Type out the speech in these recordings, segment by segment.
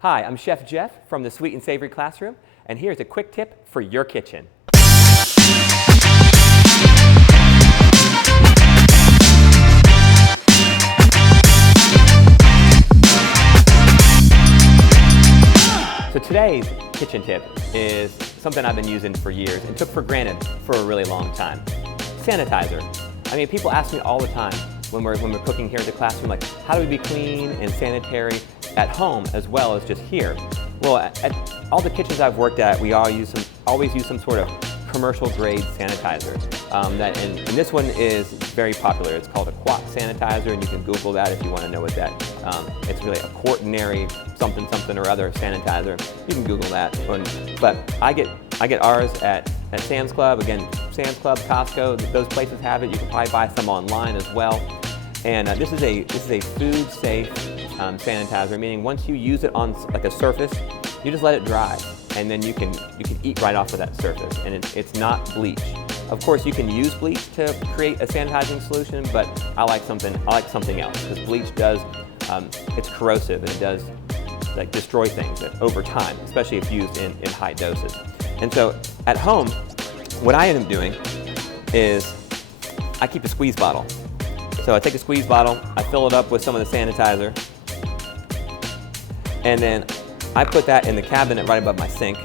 Hi, I'm Chef Jeff from the Sweet and Savory Classroom, and here's a quick tip for your kitchen. So today's kitchen tip is something I've been using for years and took for granted for a really long time. Sanitizer. I mean, people ask me all the time when we're cooking here at the classroom, like, how do we be clean and sanitary at home as well as just here? Well, at all the kitchens I've worked at, we always use some sort of commercial grade sanitizer. And this one is very popular. It's called a Quat sanitizer, and you can Google that if you want to know what that. It's really a quaternary something or other sanitizer. You can Google that. But I get ours at Sam's Club. Again, Sam's Club, Costco, those places have it. You can probably buy some online as well. And this is a food safe sanitizer, meaning once you use it on like a surface, you just let it dry, and then you can eat right off of that surface, and it's not bleach. Of course, you can use bleach to create a sanitizing solution, but I like something else, because bleach does it's corrosive, and it does like destroy things over time, especially if used in high doses. And so at home, what I end up doing is I keep a squeeze bottle. So I take a squeeze bottle, I fill it up with some of the sanitizer, and then I put that in the cabinet right above my sink,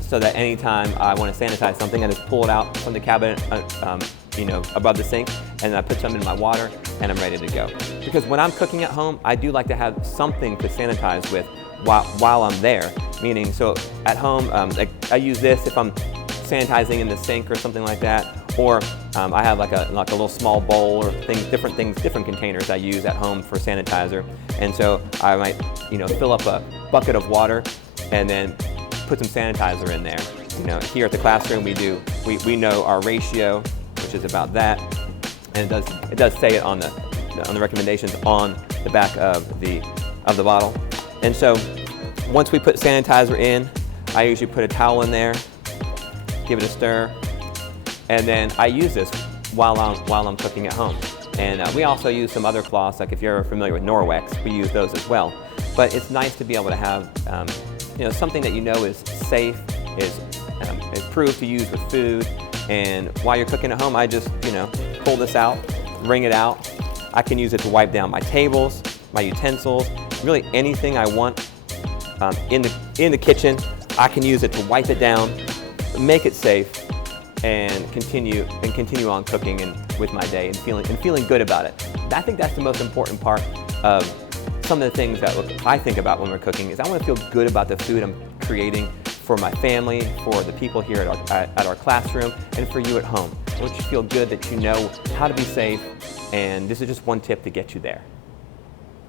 so that anytime I want to sanitize something, I just pull it out from the cabinet, above the sink, and I put some in my water, and I'm ready to go. Because when I'm cooking at home, I do like to have something to sanitize with while I'm there. Meaning, so at home, I use this if I'm sanitizing in the sink or something like that, or I have like a little small bowl or different containers I use at home for sanitizer. And so I might, fill up a bucket of water and then put some sanitizer in there. Here at the classroom, we know our ratio, which is about that, and it does say it on the recommendations on the back of the bottle. And so once we put sanitizer in, I usually put a towel in there, give it a stir, and then I use this while I'm cooking at home. And we also use some other cloths, like if you're familiar with Norwex, we use those as well. But it's nice to be able to have something that is safe, is approved to use with food. And while you're cooking at home, I just pull this out, wring it out. I can use it to wipe down my tables, my utensils, really anything I want in the kitchen. I can use it to wipe it down, make it safe, and continue on cooking and with my day and feeling good about it. I think that's the most important part of some of the things that I think about when we're cooking. Is I want to feel good about the food I'm creating for my family, for the people here at our classroom, and for you at home. I want you to feel good that you know how to be safe, and this is just one tip to get you there.